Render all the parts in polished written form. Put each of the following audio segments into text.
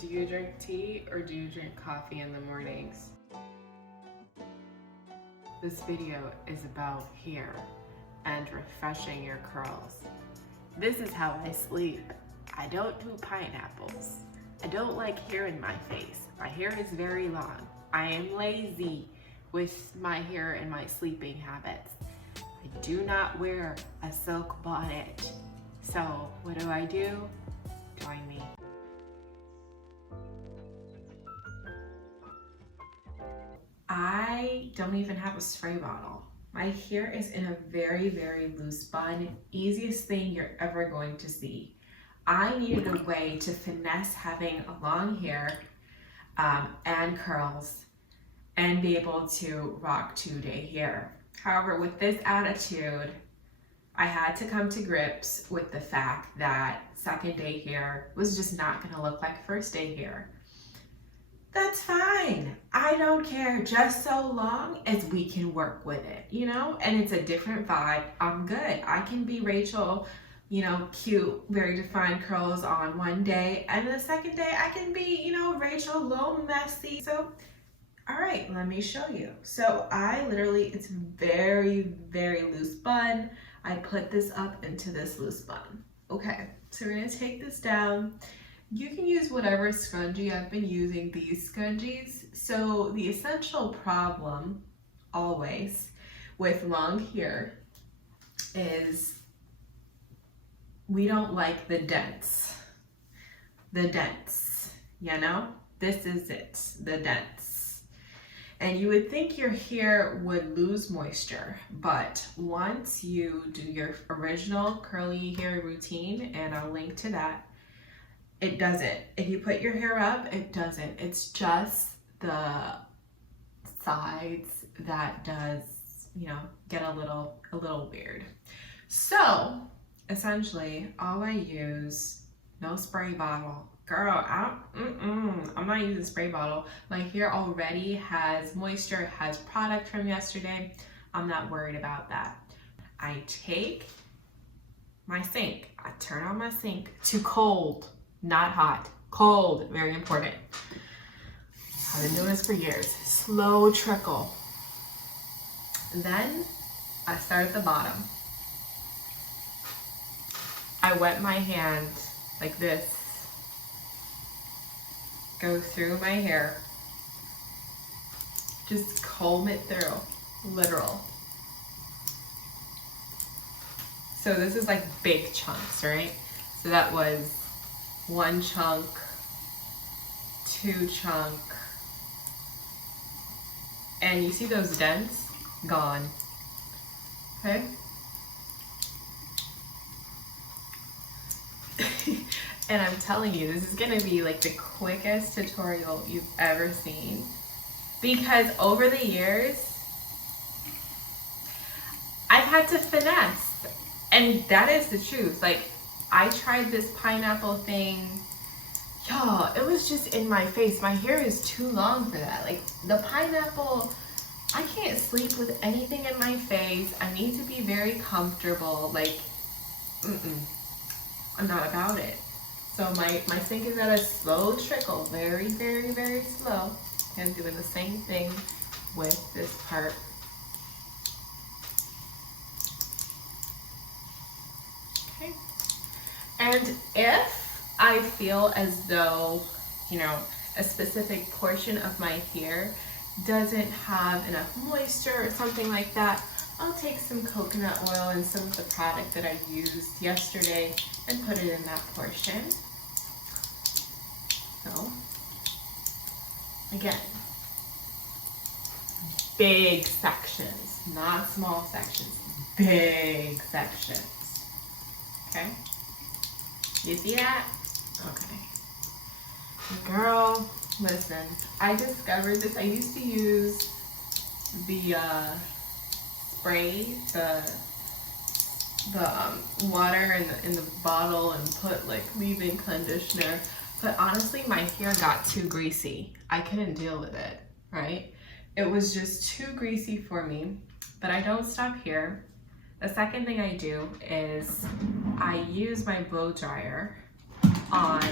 Do you drink tea or do you drink coffee in the mornings? This video is about hair and refreshing your curls. This is how I sleep. I don't do pineapples. I don't like hair in my face. My hair is very long. I am lazy with my hair and my sleeping habits. I do not wear a silk bonnet. So what do? Join me. I don't even have a spray bottle. My hair is in a very, very loose bun. Easiest thing you're ever going to see. I needed a way to finesse having a long hair and curls and be able to rock 2-day hair. However, with this attitude, I had to come to grips with the fact that 2nd-day hair was just not gonna look like 1st-day hair. That's fine. I don't care, just so long as we can work with it, you know? And it's a different vibe. I'm good. I can be Rachel, you know, cute, very defined curls on one day, and the 2nd day I can be, you know, Rachel, low, messy. So, all right, let me show you. So I literally, it's very, very loose bun. I put this up into this loose bun. Okay, so we're gonna take this down. You can use whatever scrunchie. I've been using these scrunchies. So the essential problem always with long hair is we don't like the dents. The dents, you know? This is it, the dents. And you would think your hair would lose moisture, but once you do your original curly hair routine, and I'll link to that, it doesn't. If you put your hair up, it doesn't. It's just the sides that does, you know, get a little weird. So essentially, all I use, no spray bottle. Girl, I'm not using spray bottle. My hair already has moisture, has product from yesterday. I'm not worried about that. I take my sink, I turn on my sink to cold. Not hot, cold, very important. I've been doing this for years. Slow trickle. Then I start at the bottom. I wet my hand like this. Go through my hair. Just comb it through, literal. So this is like big chunks, right? So that was 1 chunk, 2 chunk, and you see those dents? Gone, okay? And I'm telling you, this is gonna be like the quickest tutorial you've ever seen, because over the years, I've had to finesse, and that is the truth. Like, I tried this pineapple thing. Y'all, it was just in my face. My hair is too long for that. Like, the pineapple, I can't sleep with anything in my face. I need to be very comfortable. Like, I'm not about it. So my sink is at a slow trickle, very, very, very slow. And doing the same thing with this part. Okay. And if I feel as though, you know, a specific portion of my hair doesn't have enough moisture or something like that, I'll take some coconut oil and some of the product that I used yesterday and put it in that portion. So, again, big sections, not small sections, big sections, okay? You see that? Okay. Girl, listen, I discovered this. I used to use the spray, the water in the bottle and put like leave-in conditioner. But honestly, my hair got too greasy. I couldn't deal with it, right? It was just too greasy for me. But I don't stop here. The second thing I do is I use my blow dryer on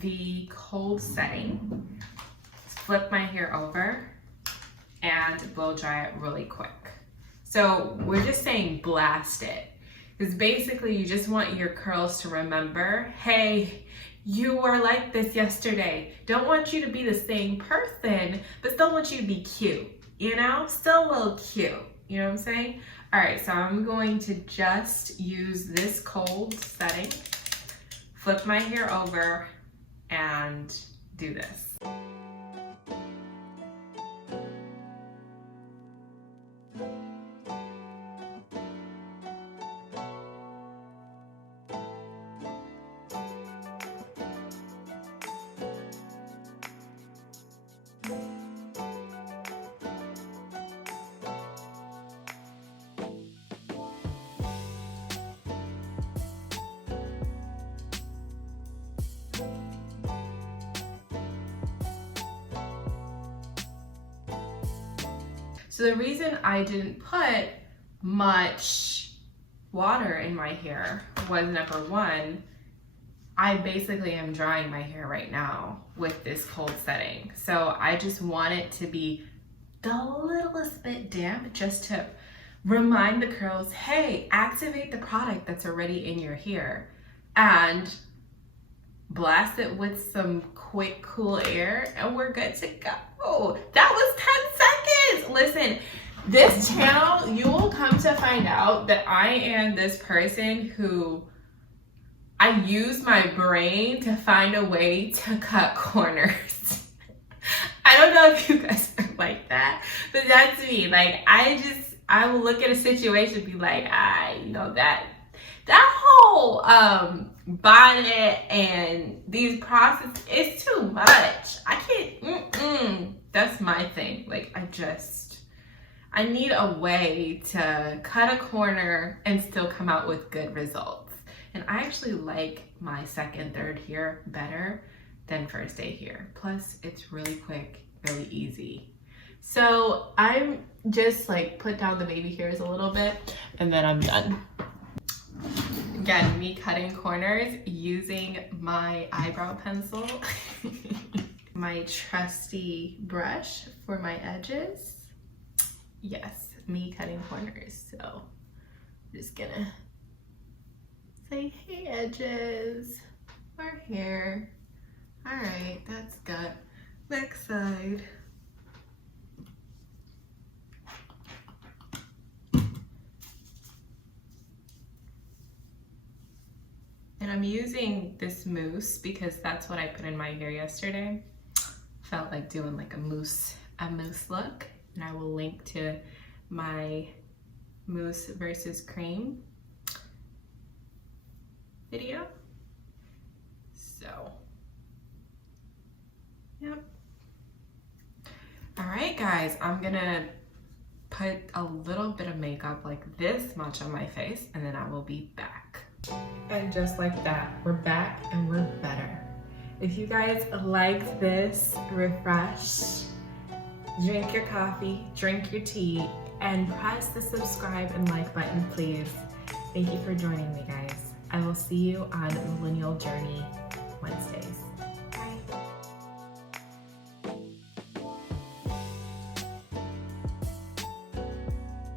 the cold setting, flip my hair over, and blow dry it really quick. So we're just saying blast it, because basically you just want your curls to remember, hey, you were like this yesterday. Don't want you to be the same person, but still want you to be cute, you know? Still a little cute, you know what I'm saying? All right, so I'm going to just use this cold setting, flip my hair over, and do this. So the reason I didn't put much water in my hair was, number one, I basically am drying my hair right now with this cold setting. So I just want it to be the littlest bit damp, just to remind the curls, hey, activate the product that's already in your hair, and blast it with some quick cool air, and we're good to go. That was 10 seconds. Listen, this channel, you will come to find out that I am this person who I use my brain to find a way to cut corners. I don't know if you guys are like that, but that's me. Like, I will look at a situation and be like, you know, that whole bonnet and these processes is too much. I can't, that's my thing. Like, I need a way to cut a corner and still come out with good results. And I actually like my second, third hair better than first day hair. Plus, it's really quick, really easy. So I'm just like put down the baby hairs a little bit and then I'm done. Again, me cutting corners using my eyebrow pencil, my trusty brush for my edges. Yes, me cutting corners. So I'm just gonna say, hey edges, our hair. All right, that's good. Next side. And I'm using this mousse because that's what I put in my hair yesterday. Felt like doing like a mousse look. And I will link to my mousse versus cream video. So, yep. All right, guys, I'm gonna put a little bit of makeup, like this much on my face, and then I will be back. And just like that, we're back and we're better. If you guys liked this refresh, drink your coffee, drink your tea, and press the subscribe and like button, please. Thank you for joining me, guys. I will see you on Millennial Journey Wednesdays.